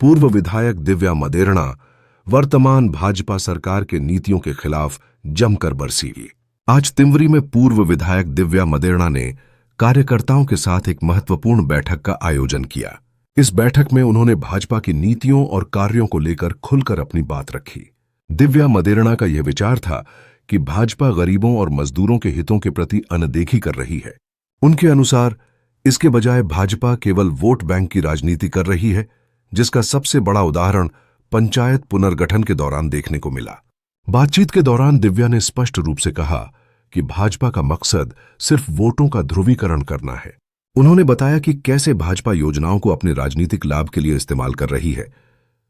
पूर्व विधायक दिव्या मदेरणा वर्तमान भाजपा सरकार के नीतियों के खिलाफ जमकर बरसी। आज तिंवरी में पूर्व विधायक दिव्या मदेरणा ने कार्यकर्ताओं के साथ एक महत्वपूर्ण बैठक का आयोजन किया। इस बैठक में उन्होंने भाजपा की नीतियों और कार्यों को लेकर खुलकर अपनी बात रखी। दिव्या मदेरणा का यह विचार था कि भाजपा गरीबों और मजदूरों के हितों के प्रति अनदेखी कर रही है। उनके अनुसार इसके बजाय भाजपा केवल वोट बैंक की राजनीति कर रही है, जिसका सबसे बड़ा उदाहरण पंचायत पुनर्गठन के दौरान देखने को मिला। बातचीत के दौरान दिव्या ने स्पष्ट रूप से कहा कि भाजपा का मकसद सिर्फ वोटों का ध्रुवीकरण करना है। उन्होंने बताया कि कैसे भाजपा योजनाओं को अपने राजनीतिक लाभ के लिए इस्तेमाल कर रही है,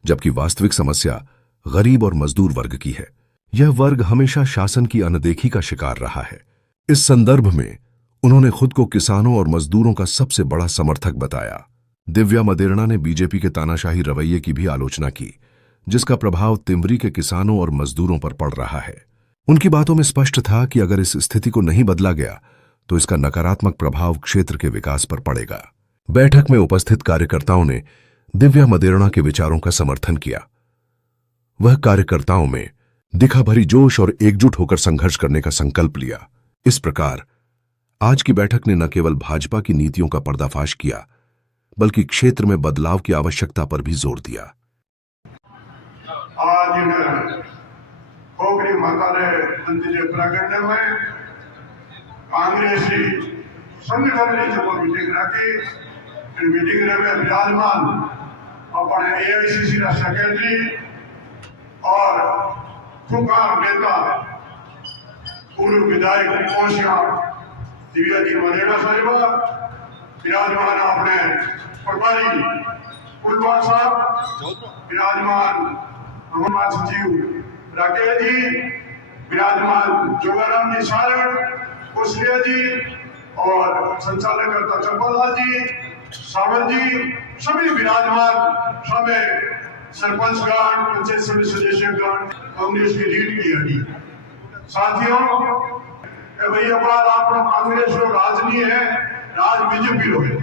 जबकि वास्तविक समस्या गरीब और मजदूर वर्ग की है। यह वर्ग हमेशा शासन की अनदेखी का शिकार रहा है। इस संदर्भ में उन्होंने खुद को किसानों और मजदूरों का सबसे बड़ा समर्थक बताया। दिव्या मदेरणा ने बीजेपी के तानाशाही रवैये की भी आलोचना की, जिसका प्रभाव तिंवरी के किसानों और मजदूरों पर पड़ रहा है। उनकी बातों में स्पष्ट था कि अगर इस स्थिति को नहीं बदला गया तो इसका नकारात्मक प्रभाव क्षेत्र के विकास पर पड़ेगा। बैठक में उपस्थित कार्यकर्ताओं ने दिव्या मदेरणा के विचारों का समर्थन किया। वह कार्यकर्ताओं में दिखा भरी जोश और एकजुट होकर संघर्ष करने का संकल्प लिया। इस प्रकार आज की बैठक ने न केवल भाजपा की नीतियों का पर्दाफाश किया, बल्कि क्षेत्र में बदलाव की आवश्यकता पर भी जोर दिया। आज इन खोखरी माता ने अंतिम प्रागट्य में कांग्रेसी संगठन ने जो मीटिंग रखी, मीटिंग में विराजमान अपने एआईसीसी का सेक्रेटरी और खुकार नेता पूर्व विधायक कोशिया दिव्या जी मदेरणा साहिबा, विराजमान अपने प्रभारी कुलवाल साहब, विराजमान हमारे सचिव राकेश जी, विराजमान जोगाराम जी सारण कुशलिया जी और संचालक करता चंपालाल जी, सावंत जी, सभी विराजमान सभी सरपंचगण, पंचायत समिति सदस्यगण, कांग्रेस की लीड की हड्डी साथियों, भैया बात आप कांग्रेस रो राज नहीं है, राज बीजेपी रो है।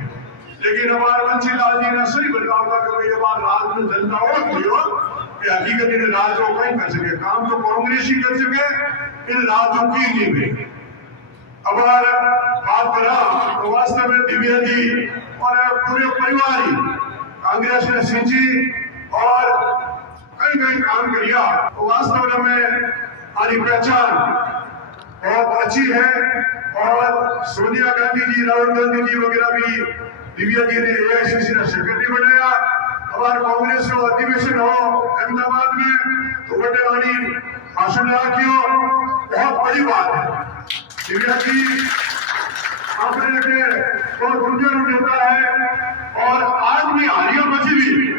लेकिन हमारे बंसीलाल जी ने सही बदलाव का भैया बात राज में जनता हो कि हकीकत इन राज को कहीं कर सके, काम तो कांग्रेस ही कर सके, इन राजों की नहीं हुई। अब बात करा तो वास्तव में दिव्या जी और पूरे परिवार ही कांग्रेस ने सिंची और कई कई काम किया। तो वास्तव में हमारी पहचान बहुत अच्छी है और सोनिया गांधी जी, राहुल गांधी जी वगैरह भी दिव्या जी ने एआईसीसी का सेक्रेटरी बनाया। हमारे कांग्रेस का अधिवेशन हो अहमदाबाद में तो बड़े वाली भाषण रखियो, बहुत बड़ी बात है। दिव्या जी अपने बहुत गुंजन देता है और आज भी हारियों बची भी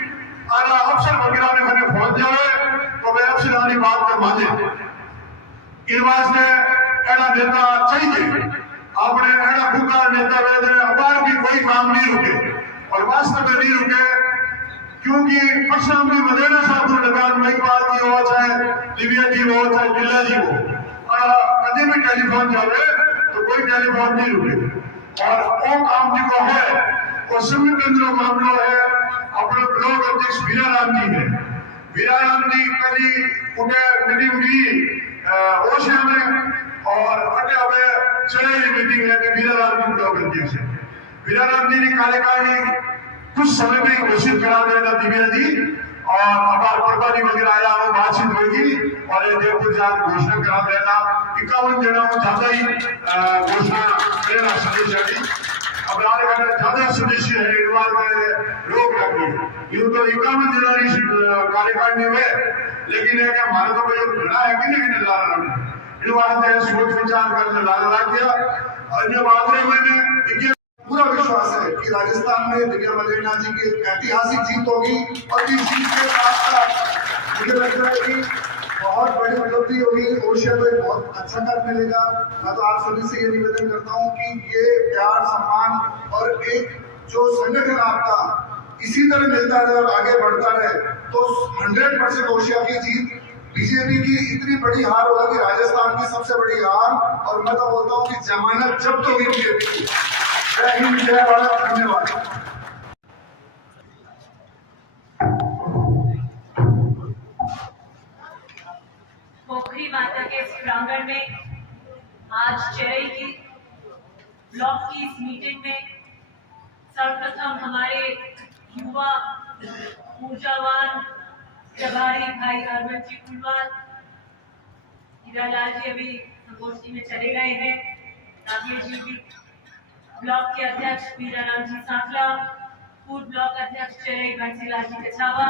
अफसर वगैरह ने मैंने पहुंच जाए तो वे अफसर वाली बात को माने। इन वास्ते एड़ा नेता चाहिए, अपने एड़ा भूखा नेता वे अबार भी कोई काम नहीं रुके और वास्तव में नहीं रुके, क्योंकि परसों भी मदेरणा साहब को लगान मई बात की हो, चाहे दिव्या जी हो, चाहे बिल्ला जी हो, कभी भी टेलीफोन जावे तो कोई टेलीफोन नहीं रुके। और वो काम जी को है वो संगठन मामलो है अपने ब्लॉक अध्यक्ष वीराराम जी है। वीराराम जी कभी उन्हें मीटिंग हुई ओशिया में और अटे हमें चले मीटिंग है कि वीराराम जी ब्लॉक अध्यक्ष है। वीराराम जी ने कार्यकारिणी कुछ समय में घोषित करा देना दिव्या जी और हमारे प्रभारी वगैरह आया वो बातचीत होगी और ये जयपुर जाकर घोषणा करा देना 51 जनों ज्यादा ही घोषणा देना सदस्य। अब ज्यादा सदस्य है रोक रखी यूं तो 51 जना कार्यकारिणी में, लेकिन है कि हमारे तो कोई घड़ा है कि नहीं लाला रखा सोच विचार करके लाला रख दिया। अन्य बातें मैंने पूरा विश्वास है कि राजस्थान में दिव्या मदेरणा जी की ऐतिहासिक जीत होगी और इस जीत के साथ मुझे लग रहा है कि बहुत बड़ी उपलब्धि होगी। ओशिया को एक बहुत अच्छा कार्य मिलेगा। मैं तो आप सभी से ये निवेदन करता हूँ कि ये प्यार, सम्मान और एक जो संगठन आपका इसी तरह मिलता रहे और आगे बढ़ता रहे तो 100% ओशिया की जीत। बीजेपी की इतनी बड़ी हार होगा कि राजस्थान की सबसे बड़ी हार, और मैं तो बोलता हूँ कि जमानत जब्त होगी बीजेपी की। जय हिंद, जय भारत, धन्यवाद। के इस प्रांगण में आज चेरई की ब्लॉक की इस मीटिंग में सर्वप्रथम हमारे युवा ऊर्जावान प्रभारी भाई अरविंद जी कुलवाल, हीरालाल जी अभी संगोष्ठी में चले गए हैं, राकेश जी भी, ब्लॉक के अध्यक्ष वीराराम जी सांखला, पूर्व ब्लॉक अध्यक्ष चेरई घंसीलाल जी कछावा,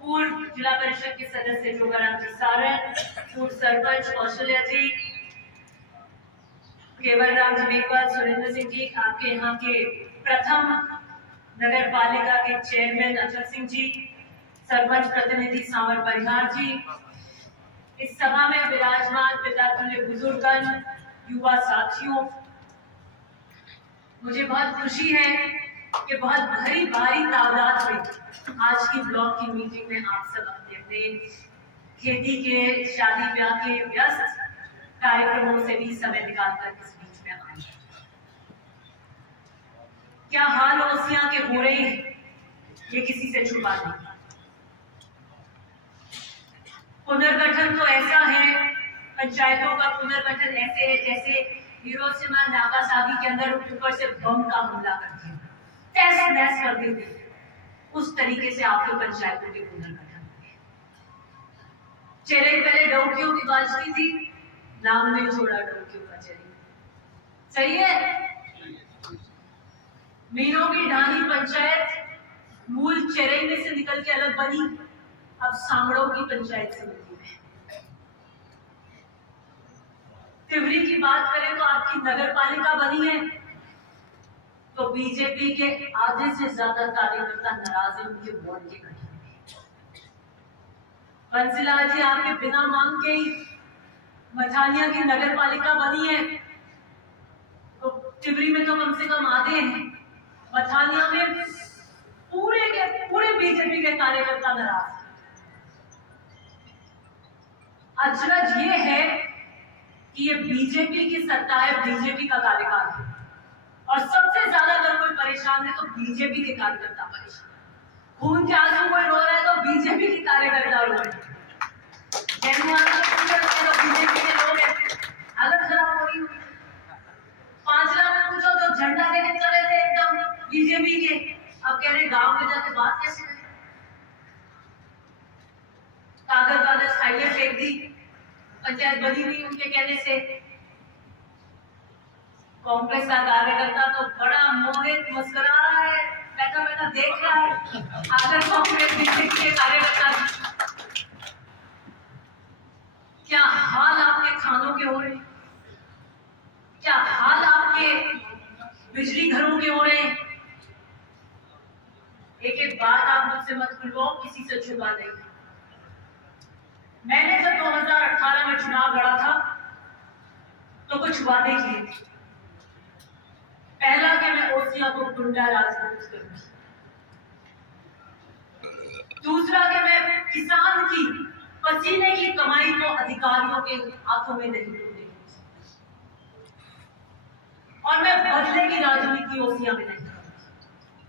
पूर्व जिला परिषद के सदस्य जोगाराम जी सारण, पूर्व सरपंच कौशल्या जी, केवल राम जी मेघवाल, सुरेंद्र सिंह जी, आपके यहाँ के प्रथम नगर पालिका के चेयरमैन अचल सिंह जी, सरपंच प्रतिनिधि सांवर परिहार जी, इस सभा में विराजमान पितातुल्य बुजुर्गन, युवा साथियों, मुझे बहुत खुशी है कि बहुत भारी तादाद में आज की ब्लॉक की मीटिंग में आप सब अपने खेती के, शादी ब्याह के व्यस्त कार्यक्रमों से भी समय निकालकर इस बीच में आए। क्या हाल ओसियां के हो रहे हैं ये किसी से छुपा नहीं। पुनर्गठन तो ऐसा है, पंचायतों का पुनर्गठन ऐसे है जैसे हिरोशिमा नागासाकी के अंदर ऊपर से बम का हमला कर दिया, तहस नहस कर देते, उस तरीके से आपके पंचायतों के पुनर्गठन। चेरई पहले डौकियों की बाजती थी, नाम नहीं छोड़ा डौकियों का चेरई, सही है। मीनों की ढानी पंचायत मूल चेरई में से निकल के अलग बनी, अब सांगड़ों की पंचायत से बनी है। तिवरी की बात करें तो आपकी नगर पालिका बनी है तो बीजेपी के आधे से ज्यादा कार्यकर्ता नाराज हैं उनके वोट के गठन में। बंसीलाल जी आपके बिना मांग के ही मठानिया की नगर पालिका बनी है तो तिवरी में तो कम से कम आधे हैं, मठानिया में पूरे के पूरे बीजेपी के कार्यकर्ता नाराज हैं। अचरज ये है कि ये बीजेपी की सत्ता है, बीजेपी का कार्यकाल है और सबसे ज्यादा अगर कोई परेशान है तो बीजेपी के कार्यकर्ता परेशान। खून के आंसू कोई रो रहा है तो बीजेपी के कार्यकर्ता रो रहे हैं, तो बीजेपी के लोग हैं, हालत खराब हो रही है। 5 लाख में पूछो तो झंडा देने चले थे एकदम बीजेपी के, अब कह रहे गांव में जाके बात कैसे करें। कागज खाइए फेंक दी, पंचायत बनी हुई उनके कहने से। कांग्रेस का कार्यकर्ता तो बड़ा मोहित मुस्कुरा रहा है, बैठा बैठा देख रहा है आकर कांग्रेस बीजेपी के कार्यकर्ता। क्या हाल आपके खानों के हो रहे, क्या हाल आपके बिजली घरों के हो रहे हैं। एक एक बात आप मुझसे मत खुलवाओ, किसी से छुपा नहीं। मैंने जब 2018 में चुनाव लड़ा था तो कुछ वादे किए थे। पहला कि मैं ओसिया को गुंडा राज मुक्त करूंगी, दूसरा कि मैं किसान की पसीने की कमाई को अधिकारियों के हाथों में नहीं दूंगी और मैं बदले की राजनीति ओसिया में नहीं।